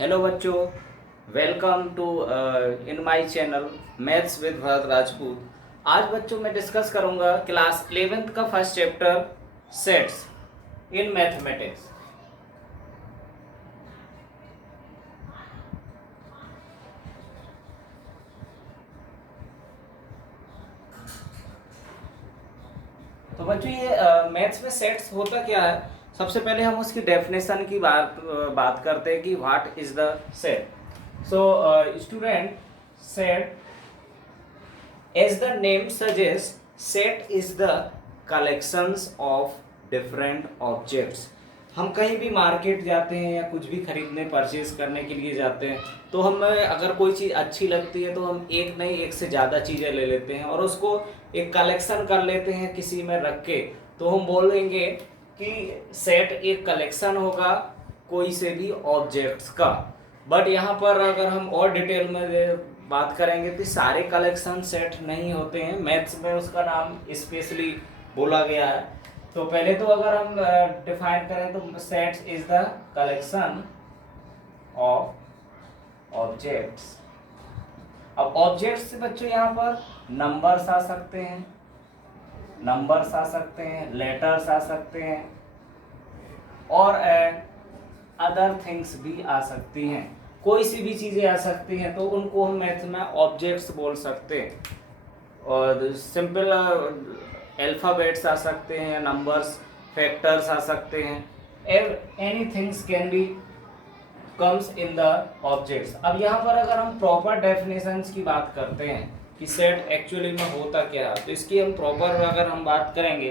Hello बच्चों, welcome to in my channel maths with Bharat Rajput. आज बच्चों मैं डिस्कस करूंगा क्लास 11th का first chapter sets in mathematics. तो बच्चों ये मैथ्स में सेट्स होता क्या है। सबसे पहले हम उसकी डेफिनेशन की बात करते हैं कि what is the set. So student, set as the name suggests, set is the collections of different objects। हम कहीं भी मार्केट जाते हैं या कुछ भी खरीदने परचेज करने के लिए जाते हैं तो हमें अगर कोई चीज़ अच्छी लगती है तो हम एक नहीं एक से ज़्यादा चीज़ें ले लेते हैं और उसको एक कलेक्शन कर लेते हैं किसी में रख के। तो हम बोलेंगे कि सेट एक कलेक्शन होगा कोई से भी ऑब्जेक्ट्स का। बट यहाँ पर अगर हम और डिटेल में बात करेंगे तो सारे कलेक्शन सेट नहीं होते हैं। मैथ्स में उसका नाम स्पेशली बोला गया है। तो पहले तो अगर हम डिफाइन करें तो sets is the collection of objects. अब ऑब्जेक्ट्स से बच्चों यहाँ पर नंबर्स आ सकते हैं, लेटर्स आ सकते हैं और अदर थिंग्स भी आ सकती हैं। कोई सी भी चीज़ें आ सकती हैं तो उनको हम मैथ में ऑब्जेक्ट्स बोल सकते हैं। और सिंपल अल्फ़ाबेट्स आ सकते हैं, नंबर्स, फैक्टर्स आ सकते हैं। Any things can be comes in the objects. अब यहाँ पर अगर हम प्रॉपर डेफिनेशंस की बात करते हैं कि सेट एक्चुअली में होता क्या है तो इसकी हम प्रॉपर अगर हम बात करेंगे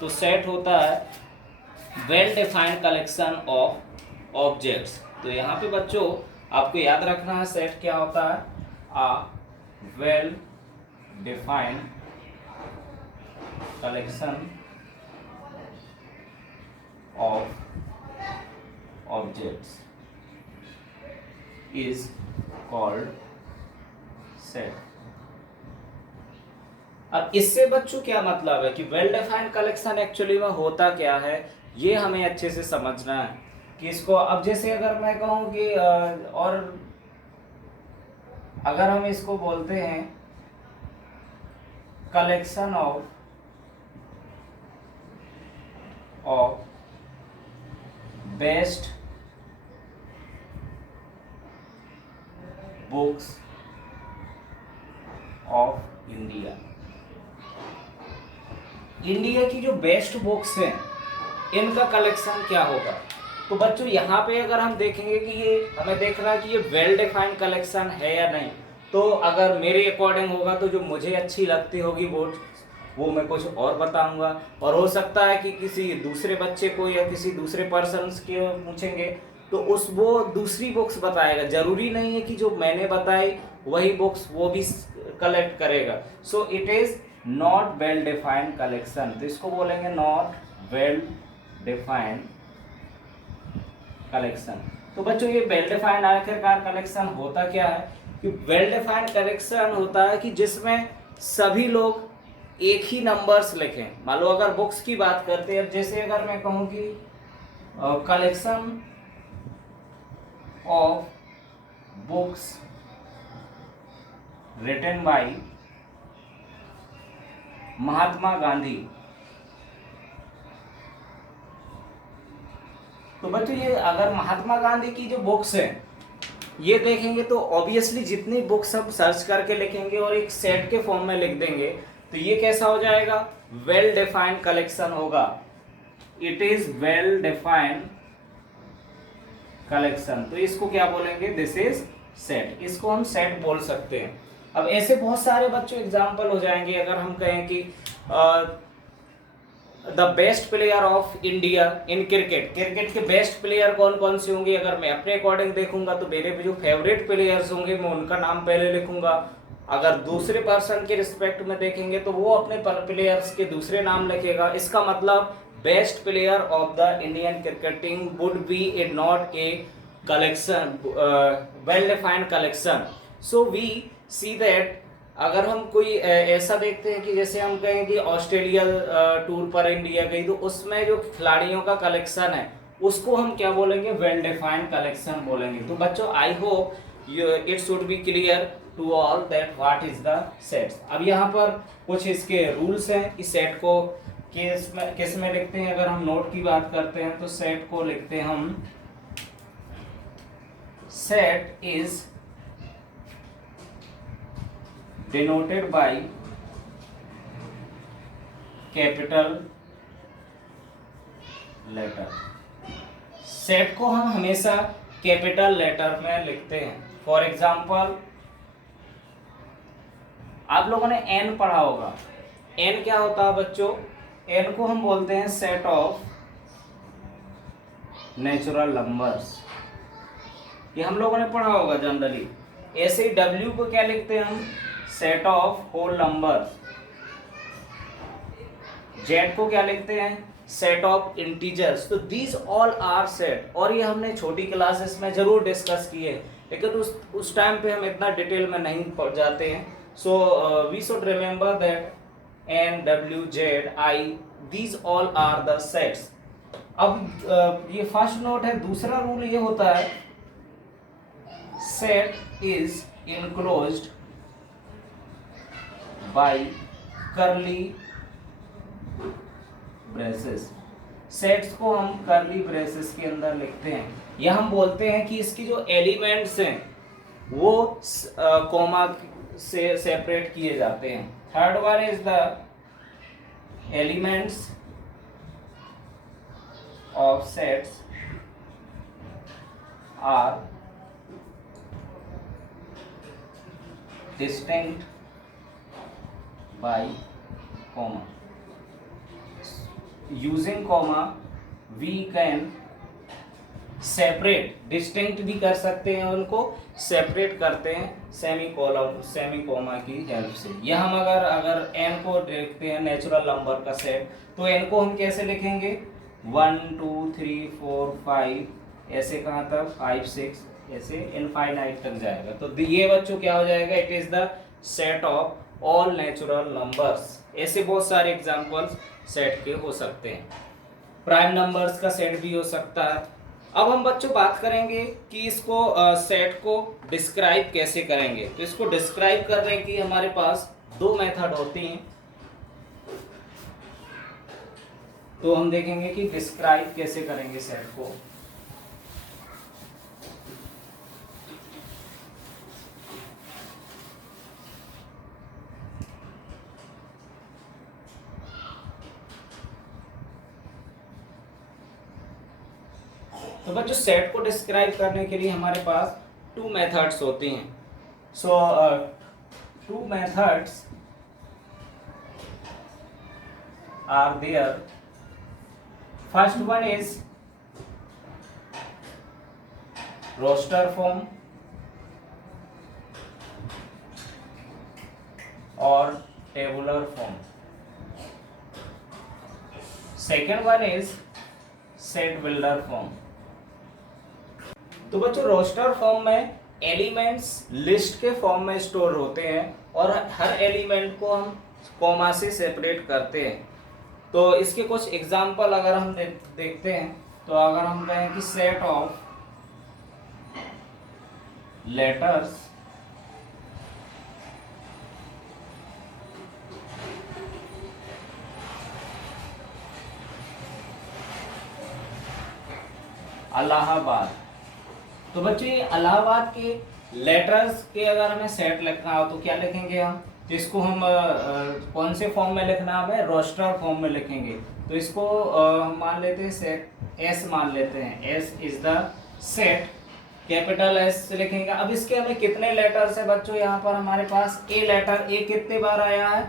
तो सेट होता है well defined collection of objects. तो यहाँ पे बच्चों आपको याद रखना है सेट क्या होता है। A well defined collection of objects is called set. अब इससे बच्चों क्या मतलब है कि वेल डिफाइंड कलेक्शन एक्चुअली में होता क्या है, ये हमें अच्छे से समझना है कि इसको। अब जैसे अगर मैं कहूँ कि और अगर हम इसको बोलते हैं collection of best books of India. India की जो बेस्ट बुक्स हैं इनका कलेक्शन क्या होगा। तो बच्चों यहाँ पे अगर हम देखेंगे कि ये हमें देखना है कि ये वेल डिफाइंड कलेक्शन है या नहीं। तो अगर मेरे अकॉर्डिंग होगा तो जो मुझे अच्छी लगती होगी वो मैं कुछ और बताऊंगा। और हो सकता है कि किसी दूसरे बच्चे को या किसी दूसरे पर्सन के पूछेंगे तो वो दूसरी बुक्स बताएगा। जरूरी नहीं है कि जो मैंने बताई वही बुक्स वो भी कलेक्ट करेगा। So it is not well defined collection. तो इसको बोलेंगे नॉट वेल डिफाइंड कलेक्शन। तो बच्चों ये वेल डिफाइंड आखिरकार कलेक्शन होता क्या है कि वेल डिफाइंड कलेक्शन होता है कि जिसमें सभी लोग एक ही नंबर्स लिखें। मान लो अगर बुक्स की बात करते हैं, जैसे अगर मैं कहूँ कि collection of books written by Mahatma Gandhi. तो बच्चों ये अगर महात्मा गांधी की जो बुक्स हैं ये देखेंगे तो ऑब्वियसली जितनी बुक्स हम सर्च करके लिखेंगे और एक सेट के फॉर्म में लिख देंगे तो ये कैसा हो जाएगा, वेल डिफाइंड कलेक्शन होगा। It is well defined collection. तो इसको क्या बोलेंगे, दिस इज सेट। इसको हम सेट बोल सकते हैं। अब ऐसे बहुत सारे बच्चों एग्जाम्पल हो जाएंगे। अगर हम कहें कि the best player of India in cricket, cricket के बेस्ट प्लेयर कौन कौन से होंगे, अगर मैं अपने अकॉर्डिंग देखूंगा तो मेरे जो फेवरेट प्लेयर्स होंगे मैं उनका नाम पहले लिखूंगा। अगर दूसरे पर्सन के रिस्पेक्ट में देखेंगे तो वो अपने प्लेयर्स के दूसरे नाम लिखेगा। इसका मतलब best player of the Indian cricketing would be a not a collection, well defined collection. So we see that अगर हम कोई ऐसा देखते हैं कि जैसे हम कहें कि ऑस्ट्रेलिया टूर पर इंडिया गई तो उसमें जो खिलाड़ियों का कलेक्शन है उसको हम क्या बोलेंगे, वेल डिफाइंड कलेक्शन बोलेंगे। तो बच्चों I hope it should be clear to all that what is the sets. अब यहाँ पर कुछ इसके रूल्स हैं कि सेट को किस में लिखते हैं। अगर हम नोट की बात करते हैं तो सेट को लिखते हैं हम, set is denoted by capital letter. Set को हम हमेशा कैपिटल लेटर में लिखते हैं। फॉर एग्जाम्पल आप लोगों ने एन पढ़ा होगा। एन क्या होता है बच्चों, एन को हम बोलते हैं सेट ऑफ नेचुरल नंबर्स, ये हम लोगों ने पढ़ा होगा जनरली। ऐसे ही डब्ल्यू को क्या लिखते हैं हम, set of whole numbers. Z को क्या लिखते हैं, सेट ऑफ इंटीजर्स। तो दीज ऑल आर सेट, और ये हमने छोटी क्लासेस में जरूर डिस्कस किए, लेकिन उस टाइम पे हम इतना डिटेल में नहीं पढ़ जाते हैं। So we should remember that N W Z I, these all are the sets. अब ये फर्स्ट नोट है। दूसरा रूल ये होता है, set is enclosed bye curly braces. Sets को हम कर्ली ब्रेसेस के अंदर लिखते हैं, या हम बोलते हैं कि इसकी जो एलिमेंट्स हैं वो कॉमा से सेपरेट किए जाते हैं। Third one is the elements of sets are distinct by comma. Using comma we can separate, distinct भी कर सकते हैं, उनको सेपरेट करते हैं सेमी कॉमा की हेल्प से। यह हम अगर एन को देखते हैं नेचुरल नंबर का सेट, तो एन को हम कैसे लिखेंगे, 1 2 3 4 5, ऐसे कहाँ तक 5 6, ऐसे इनफाइनाइट तक जाएगा। तो ये बच्चों क्या हो जाएगा, it is the set of all natural numbers. ऐसे बहुत सारे एग्जांपल्स सेट के हो सकते हैं। प्राइम नंबर्स का सेट भी हो सकता है। अब हम बच्चों बात करेंगे कि इसको सेट को डिस्क्राइब कैसे करेंगे। तो इसको डिस्क्राइब करने की हमारे पास दो मेथड होती हैं। तो हम देखेंगे कि डिस्क्राइब कैसे करेंगे सेट को। तो बच्चों सेट को डिस्क्राइब करने के लिए हमारे पास टू मेथड्स होती हैं। So two methods are there. First one is roster form और tabular form. Second one is set builder form. तो बच्चों रोस्टर फॉर्म में एलिमेंट्स लिस्ट के फॉर्म में स्टोर होते हैं और हर एलिमेंट को हम कॉमा से सेपरेट करते हैं। तो इसके कुछ एग्जांपल अगर हम देखते हैं, तो अगर हम कहें कि सेट ऑफ लेटर्स इलाहाबाद। तो बच्चों ये इलाहाबाद के लेटर्स के अगर हमें सेट लिखना हो तो क्या लिखेंगे हम, तो इसको हम कौन से फॉर्म में लिखना है, हमें रोस्टर फॉर्म में लिखेंगे। तो इसको हम मान लेते हैं सेट एस मान लेते हैं, S is the set, capital S से लिखेंगे। अब इसके हमें कितने लेटर्स है बच्चों, यहाँ पर हमारे पास ए लेटर, ए कितने बार आया है,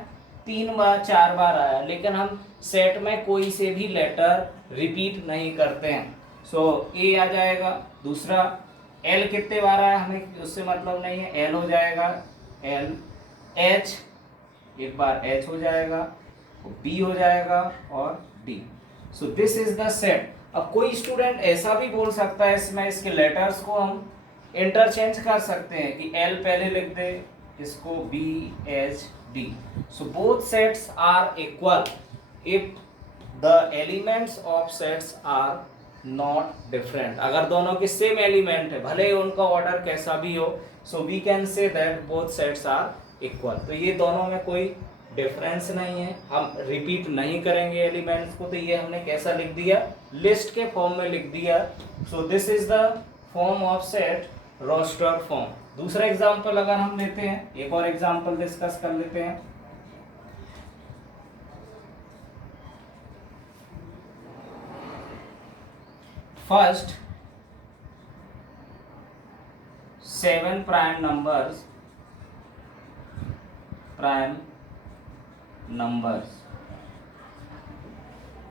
3 बार 4 बार आया, लेकिन हम सेट में कोई से भी लेटर रिपीट नहीं करते हैं। सो ए आ जाएगा। दूसरा एल कितने बार आया, हमें उससे मतलब नहीं है, एल हो जाएगा एल। एच एक बार एच हो जाएगा, बी हो जाएगा और D. So this is the set. अब कोई स्टूडेंट ऐसा भी बोल सकता है इसमें इसके लेटर्स को हम इंटरचेंज कर सकते हैं कि एल पहले लिख दे, इसको B H D. So both sets are equal if the elements of sets are not different. अगर दोनों के सेम एलिमेंट है, भले ही उनका ऑर्डर कैसा भी हो, so we can say that both sets are equal. तो ये दोनों में कोई डिफरेंस नहीं है, हम रिपीट नहीं करेंगे एलिमेंट्स को। तो ये हमने कैसा लिख दिया, लिस्ट के फॉर्म में लिख दिया। So this is the form of set, roster form. दूसरा एग्जांपल अगर हम लेते हैं, एक और एग्जांपल डिस्कस कर लेते हैं। First 7 prime numbers.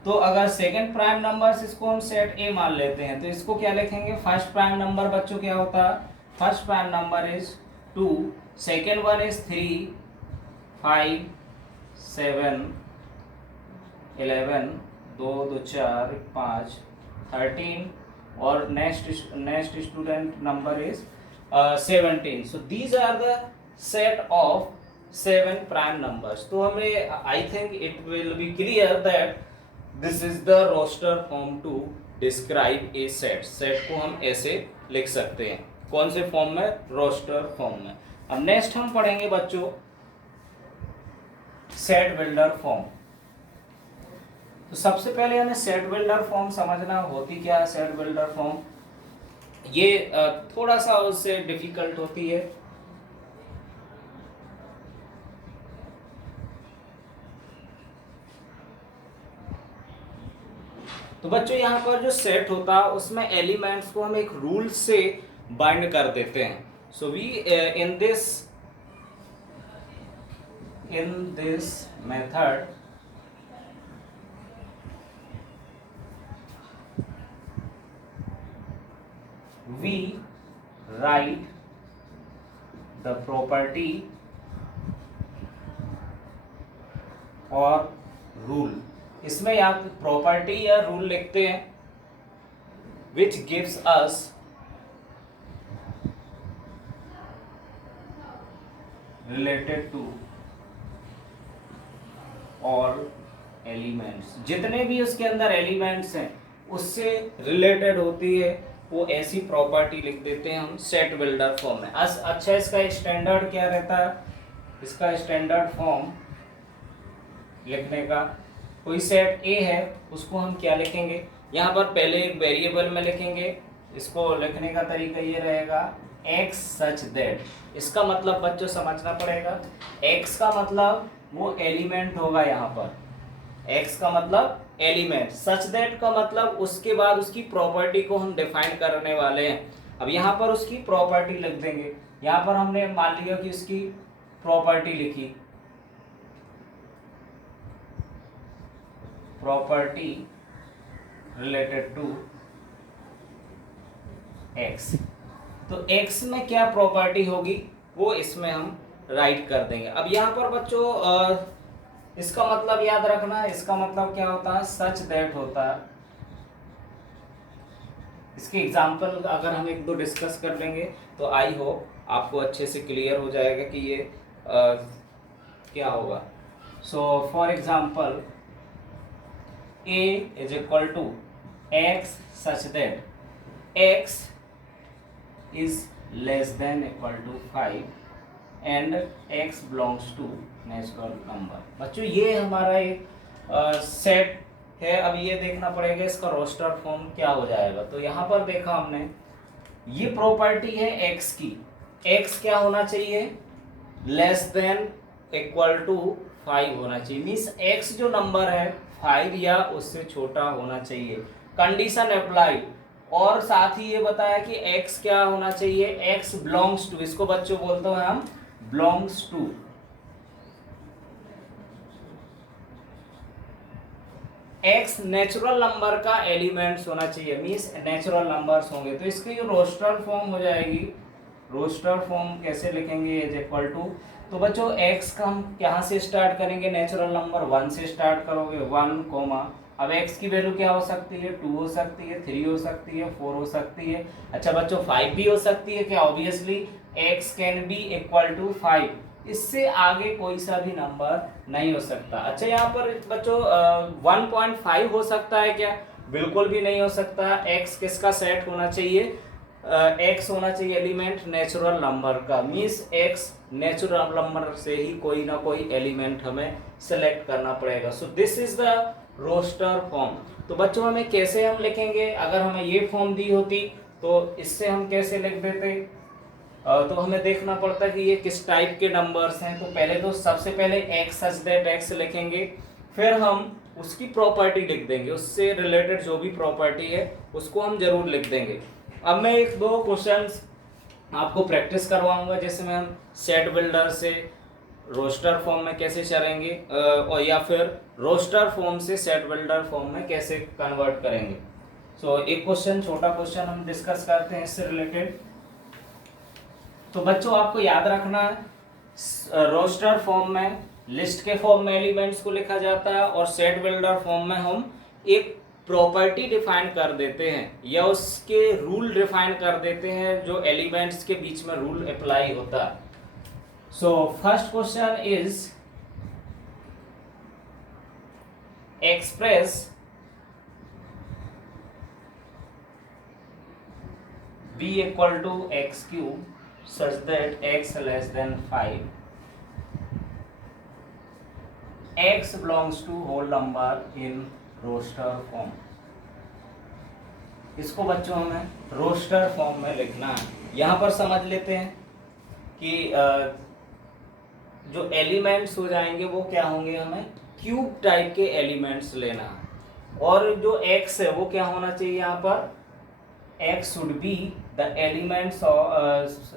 तो अगर सेकंड प्राइम नंबर्स, इसको हम सेट ए मान लेते हैं, तो इसको क्या लिखेंगे, फर्स्ट प्राइम नंबर बच्चों क्या होता है, first prime number is 2, second one is 3, 5, 7, 11, 2 2 4 5, 13, और next student number is 17। So these are the set of 7 prime numbers. तो हमें I think it will be clear that this is the roster form to describe a set. Set को हम ऐसे लिख सकते हैं, कौन से फॉर्म में, रोस्टर फॉर्म में। अब नेक्स्ट हम पढ़ेंगे बच्चों सेट बिल्डर फॉर्म। तो सबसे पहले हमें सेट बिल्डर फॉर्म समझना होती क्या है। सेट बिल्डर फॉर्म ये थोड़ा सा उससे डिफिकल्ट होती है। तो बच्चों यहाँ पर जो सेट होता है उसमें एलिमेंट्स को हम एक रूल से बाइंड कर देते हैं। So we in this method we write the property और rule। इसमें या प्रॉपर्टी या रूल लिखते हैं which gives us related to all elements। जितने भी उसके अंदर एलिमेंट्स हैं उससे रिलेटेड होती है, वो ऐसी प्रॉपर्टी लिख देते हैं हम सेट बिल्डर फॉर्म में। अच्छा, इसका स्टैंडर्ड क्या रहता है, इसका स्टैंडर्ड फॉर्म लिखने का, कोई सेट ए है उसको हम क्या लिखेंगे, यहाँ पर पहले एक वेरिएबल में लिखेंगे। इसको लिखने का तरीका ये रहेगा एक्स सच दैट। इसका मतलब बच्चों समझना पड़ेगा, एक्स का मतलब वो एलिमेंट होगा, यहाँ पर एक्स का मतलब एलिमेंट, सच दैट का मतलब उसके बाद उसकी प्रॉपर्टी को हम डिफाइन करने वाले हैं। अब यहाँ पर उसकी प्रॉपर्टी लिख देंगे। यहाँ पर हमने मान लिया कि उसकी प्रॉपर्टी लिखी, प्रॉपर्टी रिलेटेड टू एक्स। तो एक्स में क्या प्रॉपर्टी होगी वो इसमें हम राइट कर देंगे। अब यहाँ पर बच्चों इसका मतलब याद रखना, इसका मतलब क्या होता है, सच दैट होता है। इसके एग्जाम्पल अगर हम एक दो डिस्कस कर लेंगे तो आई होप आपको अच्छे से क्लियर हो जाएगा कि ये क्या होगा। So for example a is equal to x such that x is less than equal to 5 and x belongs to natural number. बच्चों ये हमारा एक सेट है। अब ये देखना पड़ेगा इसका रोस्टर फॉर्म क्या हो जाएगा। तो यहाँ पर देखा हमने, ये प्रॉपर्टी है x की, x क्या होना चाहिए, लेस देन इक्वल टू 5 होना चाहिए। मीन्स x जो नंबर है 5 या उससे छोटा होना चाहिए। कंडीशन अप्लाई, और साथ ही ये बताया कि x क्या होना चाहिए, x बिलोंग्स टू, इसको बच्चों बोलते हैं हम belongs to, x natural number का एलिमेंट्स होना चाहिए, मीन्स नेचुरल नंबर्स होंगे। तो इसकी जो रोस्टर फॉर्म हो जाएगी, रोस्टर फॉर्म कैसे लिखेंगे, इज इक्वल टू, तो बच्चों x का हम यहाँ से स्टार्ट करेंगे, नेचुरल नंबर 1 से स्टार्ट करोगे, 1 कोमा, अब x की वैल्यू क्या हो सकती है, 2 हो सकती है, 3 हो सकती है, 4 हो सकती है। अच्छा बच्चों 5 भी हो सकती है क्या, obviously x can be equal to 5, इससे आगे कोई सा भी नंबर नहीं हो सकता। अच्छा यहाँ पर बच्चों 1.5 हो सकता है क्या, बिल्कुल भी नहीं हो सकता। एक्स किसका सेट होना चाहिए? एक्स होना चाहिए एलिमेंट नेचुरल नंबर का, मीन्स एक्स नेचुरल नंबर से ही कोई ना कोई एलिमेंट हमें सेलेक्ट करना पड़ेगा। So this is the roster form. तो बच्चों हमें कैसे हम लिखेंगे? अगर हमें ये फॉर्म दी होती तो इससे हम कैसे लिख देते? तो हमें देखना पड़ता कि ये किस टाइप के नंबर्स हैं। तो पहले तो सबसे पहले एक्स सच दैट एक्स लिखेंगे, फिर हम उसकी प्रॉपर्टी लिख देंगे, उससे रिलेटेड जो भी प्रॉपर्टी है उसको हम जरूर लिख देंगे। अब मैं एक दो क्वेश्चंस आपको प्रैक्टिस करवाऊंगा, जिसमें हम सेट बिल्डर से रोस्टर फॉर्म में कैसे चलेंगे और या फिर रोस्टर फॉर्म से सेट बिल्डर फॉर्म में कैसे कन्वर्ट करेंगे। सो एक क्वेश्चन, छोटा क्वेश्चन हम डिस्कस करते हैं इससे रिलेटेड। तो बच्चों आपको याद रखना है रोस्टर फॉर्म में लिस्ट के फॉर्म में एलिमेंट्स को लिखा जाता है और सेट बिल्डर फॉर्म में हम एक प्रॉपर्टी डिफाइन कर देते हैं या उसके रूल डिफाइन कर देते हैं जो एलिमेंट्स के बीच में रूल अप्लाई होता है। So first question is express b equal to x cube such that x less than 5, x belongs to whole number in roster form. इसको बच्चों हमें रोस्टर फॉर्म में लिखना है। यहाँ पर समझ लेते हैं कि जो एलिमेंट्स हो जाएंगे वो क्या होंगे, हमें क्यूब टाइप के एलिमेंट्स लेना है। और जो x है वो क्या होना चाहिए, यहाँ पर x should be the elements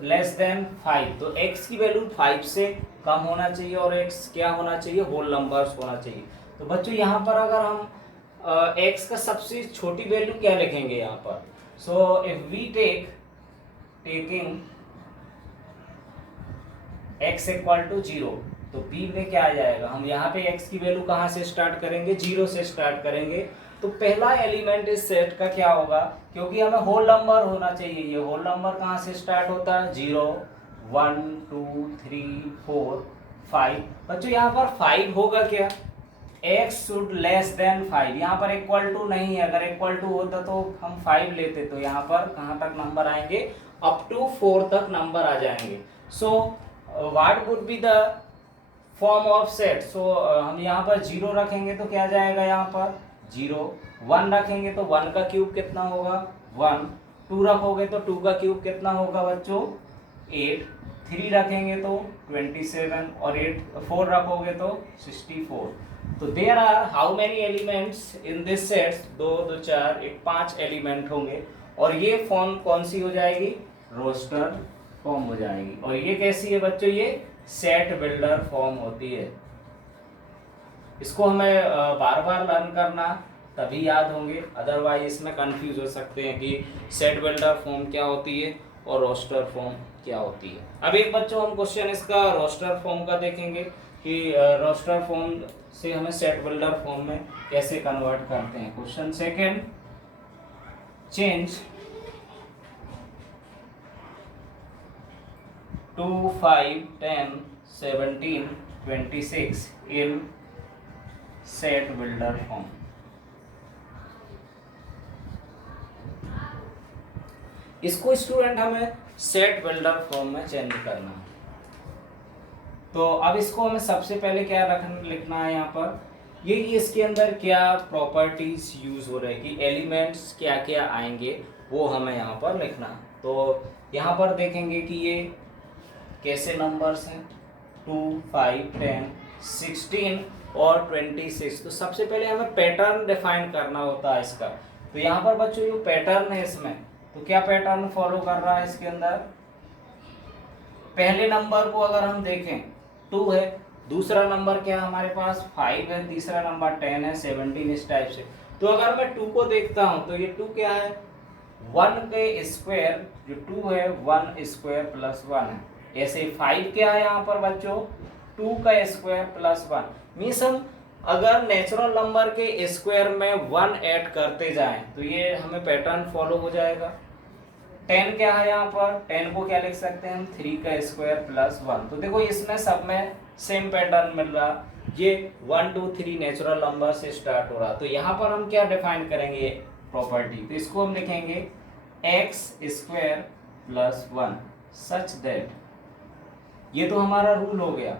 less than 5। तो x की वैल्यू 5 से कम होना चाहिए और x क्या होना चाहिए, होल नंबर्स होना चाहिए। तो बच्चों यहाँ पर अगर हम x का सबसे छोटी वैल्यू क्या लिखेंगे यहाँ पर? So if we taking x equal to 0, तो b में क्या आ जाएगा? हम यहाँ पे x की वैल्यू कहाँ से स्टार्ट करेंगे? 0 से स्टार्ट करेंगे। तो पहला एलिमेंट इस सेट का क्या होगा? क्योंकि हमें होल नंबर होना चाहिए, ये होल नंबर कहाँ से स्टार्ट होता है? 0 1 2 3 4 5। बच्चों यहाँ पर 5 होगा क्या? x should less than 5। यहाँ पर इक्वल टू नहीं है, अगर इक्वल टू होता तो हम 5 लेते। तो यहाँ पर कहाँ तक नंबर आएंगे? अप टू 4 तक नंबर आ जाएंगे। So what would be the form of set? So हम यहाँ पर 0 रखेंगे तो क्या जाएगा? यहाँ पर 0। 1 रखेंगे तो 1 का क्यूब कितना होगा? 1। 2 रखोगे तो 2 का क्यूब कितना होगा बच्चों? 8। 3 रखेंगे तो 27 और 4 रखोगे तो 64। तो there are how many elements in this set? 2 2 4 एक 5 एलिमेंट होंगे और ये फॉर्म कौन सी हो जाएगी? रोस्टर फॉर्म हो जाएगी। और ये कैसी है बच्चों? ये सेट बिल्डर फॉर्म होती है। इसको हमें बार बार लर्न करना तभी याद होंगे, अदरवाइज इसमें कंफ्यूज हो सकते हैं कि सेट बिल्डर फॉर्म क्या होती है और रोस्टर फॉर्म क्या होती है। अब एक बच्चों हम क्वेश्चन इसका रोस्टर फॉर्म का देखेंगे कि रोस्टर फॉर्म से हमें सेट बिल्डर फॉर्म में कैसे कन्वर्ट करते हैं। क्वेश्चन सेकंड, चेंज 2 5 10 17 26 इन सेट बिल्डर फॉर्म। इसको स्टूडेंट हमें सेट बिल्डर फॉर्म में चेंज करना है। तो अब इसको हमें सबसे पहले क्या लिखना है यहाँ पर, ये कि इसके अंदर क्या प्रॉपर्टीज यूज हो रही है कि एलिमेंट्स क्या क्या आएंगे वो हमें यहाँ पर लिखना है। तो यहाँ पर देखेंगे कि ये कैसे नंबर्स हैं, 2 5 10 16 और 26। तो सबसे पहले हमें पैटर्न डिफाइन करना होता है इसका। तो यहाँ पर बच्चों जो पैटर्न है इसमें, तो क्या पैटर्न फॉलो कर रहा है इसके अंदर? पहले नंबर को अगर हम देखें 2 है, दूसरा नंबर क्या है हमारे पास? 5 है, तीसरा नंबर 10 है, 17 इस टाइप से। तो अगर मैं 2 को देखता हूं तो ये 2 क्या है? 1 के स्क्वायर, जो 2 है 1 स्क्वायर प्लस 1 है। ऐसे 5 क्या है यहाँ पर बच्चों? 2 का स्क्वायर प्लस 1। मीन्स हम अगर नेचुरल नंबर के स्क्वायर में 1 ऐड करते जाएं तो ये हमें पैटर्न फॉलो हो जाएगा। 10 क्या है यहाँ पर? 10 को क्या लिख सकते हैं हम? 3 का स्क्वायर प्लस 1। तो देखो इसमें सब में सेम पैटर्न मिल रहा। ये 1 2 3 नेचुरल नंबर से स्टार्ट हो रहा, तो यहाँ पर हम क्या डिफाइन करेंगे प्रॉपर्टी, तो इसको हम लिखेंगे x square plus 1 such that, ये तो हमारा रूल हो गया।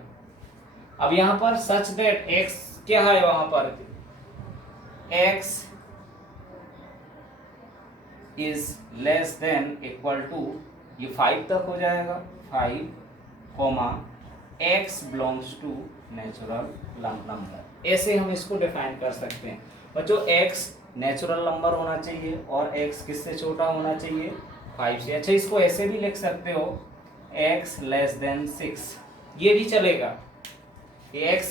अब यहाँ पर सच दैट एक्स क्या है, वहां पर x is less than equal to, ये 5 तक हो जाएगा, 5 comma x belongs to natural number, ऐसे हम इसको डिफाइन कर सकते हैं बच्चों। एक्स नेचुरल नंबर होना चाहिए और एक्स किससे छोटा होना चाहिए, 5 से। अच्छा, इसको ऐसे भी लिख सकते हो एक्स लेस देन 6, ये भी चलेगा, एक्स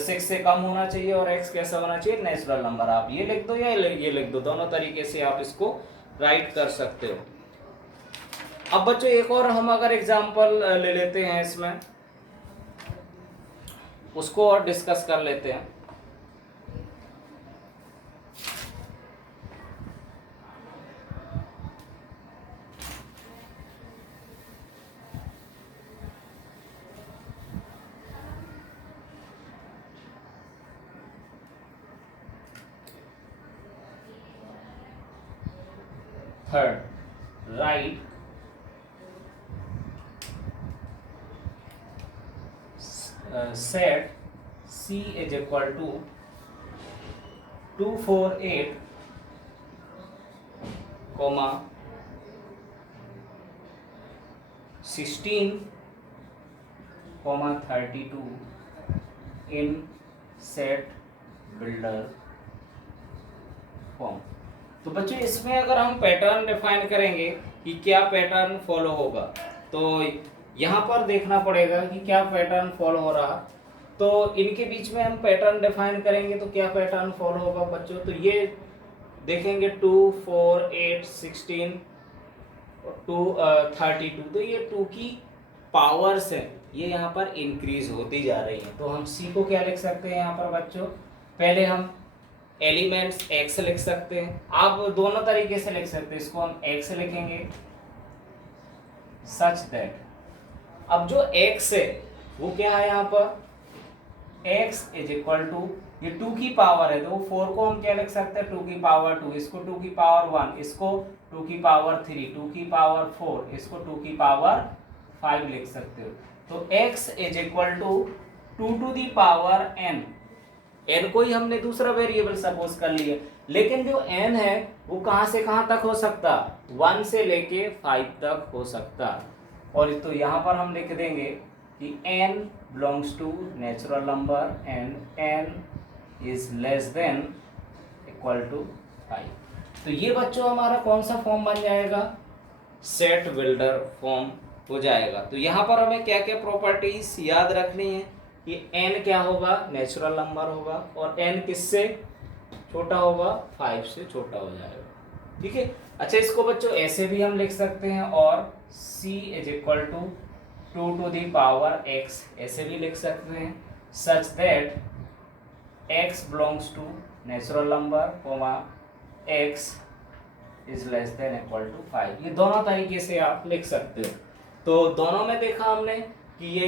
6 से कम होना चाहिए और एक्स कैसा होना चाहिए, नेचुरल नंबर। आप ये लिख दो या ये लिख दो, दोनों तरीके से आप इसको राइट कर सकते हो। अब बच्चों एक और हम अगर एग्जांपल ले लेते हैं इसमें, उसको और डिस्कस कर लेते हैं। Third, right set C is equal to 248 comma 16 comma 32 in set builder form. तो बच्चों इसमें अगर हम पैटर्न डिफाइन करेंगे कि क्या पैटर्न फॉलो होगा, तो यहाँ पर देखना पड़ेगा कि क्या पैटर्न फॉलो हो रहा, तो इनके बीच में हम पैटर्न डिफाइन करेंगे तो क्या पैटर्न फॉलो होगा बच्चों, तो ये देखेंगे 2 4 8 16 2 32, तो ये 2 की पावर्स है, ये यहाँ पर इंक्रीज होती जा रही है। तो हम सी को क्या लिख सकते हैं यहाँ पर बच्चों, पहले हम एलिमेंट्स x लिख सकते हैं, आप दोनों तरीके से लिख सकते हैं, इसको हम x लिखेंगे सच दैट, अब जो x है वो क्या है यहाँ पर, x इज इक्वल टू, ये 2 की पावर है तो 4 को हम क्या लिख सकते हैं 2 की पावर 2, इसको 2 की पावर 1, इसको 2 की पावर 3, 2 की पावर 4, इसको 2 की पावर 5 लिख सकते हो। तो x is equal to 2 to the power n, n को ही हमने दूसरा वेरिएबल सपोज कर लिया, लेकिन जो n है वो कहां से कहां तक हो सकता, 1 से लेके 5 तक हो सकता, और तो यहां पर हम लिख देंगे कि n belongs to natural number and n is less than equal to 5। तो ये बच्चों हमारा कौन सा फॉर्म बन जाएगा, सेट बिल्डर फॉर्म हो जाएगा। तो यहाँ पर हमें क्या क्या प्रॉपर्टीज याद रखनी है कि n क्या होगा, नेचुरल नंबर होगा, और n किससे छोटा होगा, 5 से छोटा हो जाएगा, ठीक है। अच्छा, इसको बच्चों ऐसे भी हम लिख सकते हैं, और c is equal to 2 to the power x, ऐसे भी लिख सकते हैं, such that x belongs to natural number comma x is less than equal to 5, ये दोनों तरीके से आप लिख सकते हो। तो दोनों में देखा हमने कि ये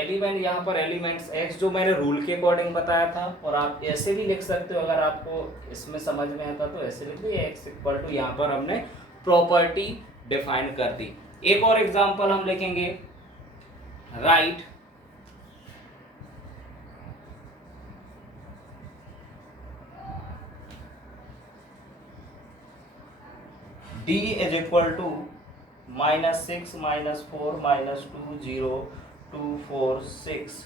एलिमेंट, यहाँ पर एलिमेंट्स x जो मैंने रूल के अकॉर्डिंग बताया था, और आप ऐसे भी लिख सकते हो, अगर आपको इसमें समझ में आता तो ऐसे लिख दिए x इक्वल टू, यहाँ पर हमने प्रॉपर्टी डिफाइन कर दी। एक और एग्जांपल हम लिखेंगे, write d is equal to -6 -4 -2 0 2 4 6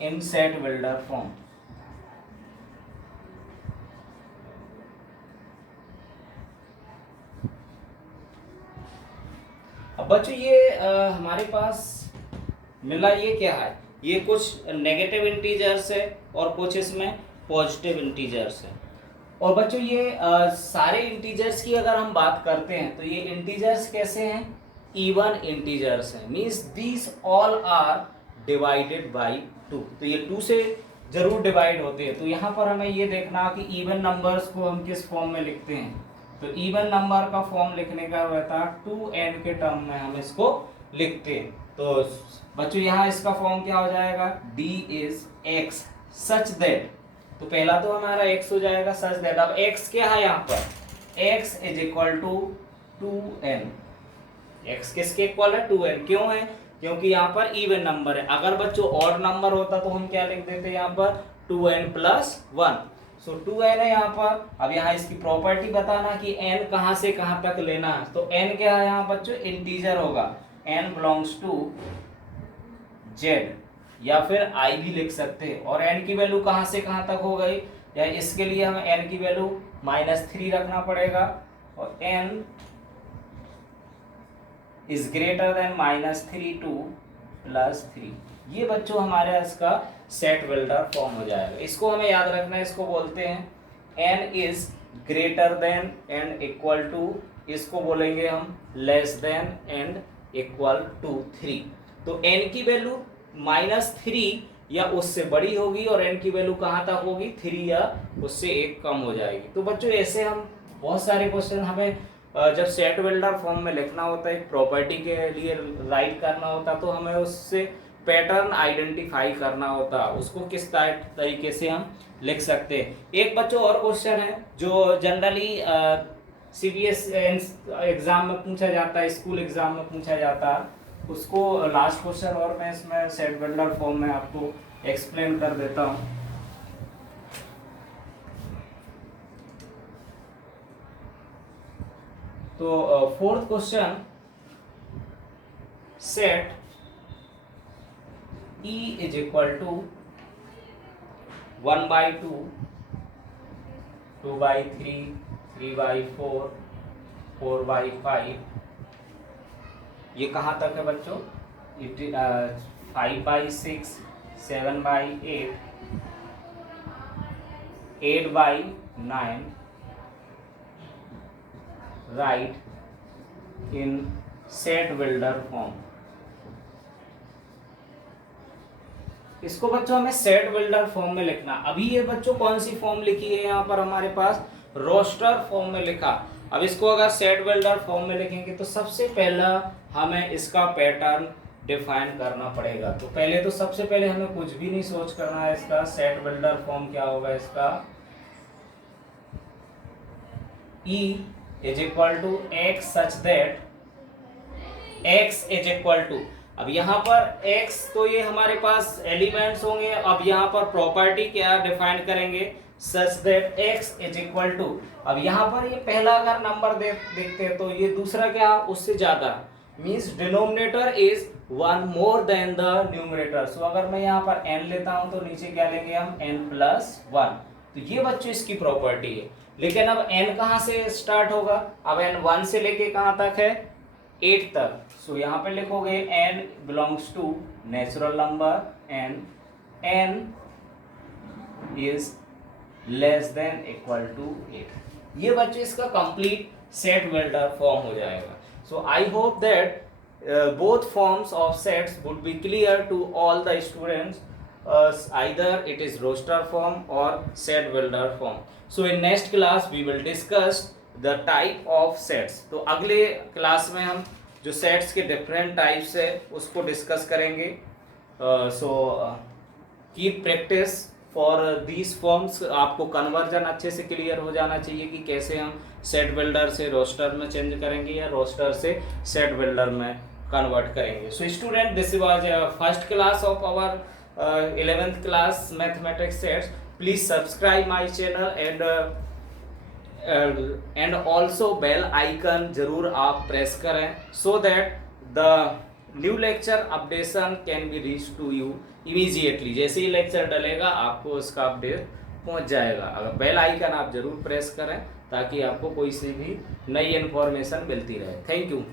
इन सेट बिल्डर फॉर्म। अब बच्चों ये हमारे पास मिला, ये क्या है, ये कुछ नेगेटिव इंटीजर्स है और कुछ इसमें पॉजिटिव इंटीजर्स है। और बच्चों ये सारे इंटीजर्स की अगर हम बात करते हैं तो ये इंटीजर्स कैसे हैं, इवन इंटीजर्स हैं, means these all are divided by 2, तो ये 2 से जरूर डिवाइड होते हैं। तो यहाँ पर हमें ये देखना कि इवन नंबर्स को हम किस फॉर्म में लिखते हैं, तो इवन नंबर का फॉर्म लिखने का रहता है 2n के टर्म में हम इसको लिखते हैं। तो बच्चों यहाँ इसका फॉर्म क्या हो जाएगा, d is x such that, तो पहला तो हमारा x हो जाएगा सच दैट। अब x क्या है यहाँ पर, x is equal to 2n, x किसके इक्वल है 2n, क्यों है, क्योंकि यहाँ पर इवन नंबर है। अगर बच्चों ऑड नंबर होता तो हम क्या लिख देते यहाँ पर 2n प्लस 1, सो 2n है यहाँ पर। अब यहाँ इसकी प्रॉपर्टी बताना कि n कहाँ से कहाँ तक लेना है, तो n क्या है यहाँ बच्चों इंटीजर होगा, n बिलोंग्स टू z, या फिर i भी लिख सकते हैं। और n की वैल्यू कहाँ से कहाँ तक हो गई, या इसके लिए हमें n की वैल्यू -3 रखना पड़ेगा, और n is greater than -3 to +3। ये बच्चों हमारे इसका सेट बिल्डर फॉर्म हो जाएगा। इसको हमें याद रखना है, इसको बोलते हैं n is greater than and equal to, इसको बोलेंगे हम less than and equal to 3। तो n की वैल्यू -3 या उससे बड़ी होगी, और n की वैल्यू कहाँ तक होगी 3 या उससे 1 कम हो जाएगी। तो बच्चों ऐसे हम बहुत सारे क्वेश्चन हमें जब सेट बिल्डर फॉर्म में लिखना होता है, एक प्रॉपर्टी के लिए राइट करना होता, तो हमें उससे पैटर्न आइडेंटिफाई करना होता, उसको किस तरीके से हम लिख सकते हैं। एक बच्चों और क्वेश्चन है जो जनरली CBS एग्जाम में पूछा जाता है, स्कूल एग्जाम में पूछा जाता है, उसको लास्ट क्वेश्चन और मैं इसमें सेट बिल्डर फॉर्म में आपको एक्सप्लेन कर देता हूँ। तो fourth question, set E is equal to 1/2, 2/3, 3/4, 4/5, ये कहाँ तक है बच्चों, 5/6, 7/8, 8/9 राइट इन सेट बिल्डर फॉर्म। इसको बच्चों हमें सेट बिल्डर फॉर्म में लिखना। अभी ये बच्चों कौन सी फॉर्म लिखी है यहाँ पर हमारे पास, रोस्टर फॉर्म में लिखा। अब इसको अगर सेट बिल्डर फॉर्म में लिखेंगे तो सबसे पहला हमें इसका पैटर्न डिफाइन करना पड़ेगा। तो पहले तो सबसे पहले हमें कुछ भी नहीं सोच करना है, इसका सेट बिल्डर फॉर्म क्या होगा, इसका E is equal to x such that x is equal to, अब यहाँ पर x तो ये हमारे पास एलिमेंट्स होंगे। अब यहाँ पर प्रॉपर्टी क्या डिफाइन करेंगे, such that x is equal to, अब यहाँ पर ये पहला अगर नंबर देखते हैं तो ये दूसरा क्या उससे ज्यादा, means denominator is 1 more than the numerator. So अगर मैं यहाँ पर n लेता हूँ तो नीचे क्या लेंगे हम n+1। तो ये बच्चों इसकी प्रॉपर्टी है। लेकिन अब n कहाँ से स्टार्ट होगा, अब n 1 से लेके कहाँ तक है 8 तक। सो यहाँ पे लिखोगे n belongs to natural number n is less than equal to 8। ये बच्चों इसका कंप्लीट सेट बिल्डर फॉर्म हो जाएगा। So I hope that both forms of sets would be clear to all the students, either it is roster form or set builder form. So in next class we will discuss the type of sets. तो अगले class में हम जो sets के different types है उसको discuss करेंगे। So keep practice for these forms. आपको कन्वर्जन अच्छे से क्लियर हो जाना चाहिए कि कैसे हम सेट बिल्डर से रोस्टर में चेंज करेंगे या रोस्टर से सेट बिल्डर में कन्वर्ट करेंगे। So student, this was first class of our 11th class mathematics sets. Please subscribe my channel and also bell icon जरूर आप प्रेस करें, so that the new lecture updation can be reach to you immediately. जैसे ही lecture डलेगा आपको उसका update पहुंच जाएगा। अगर bell icon आप जरूर प्रेस करें ताकि आपको कोई सी भी नई इन्फॉर्मेशन मिलती रहे। Thank you.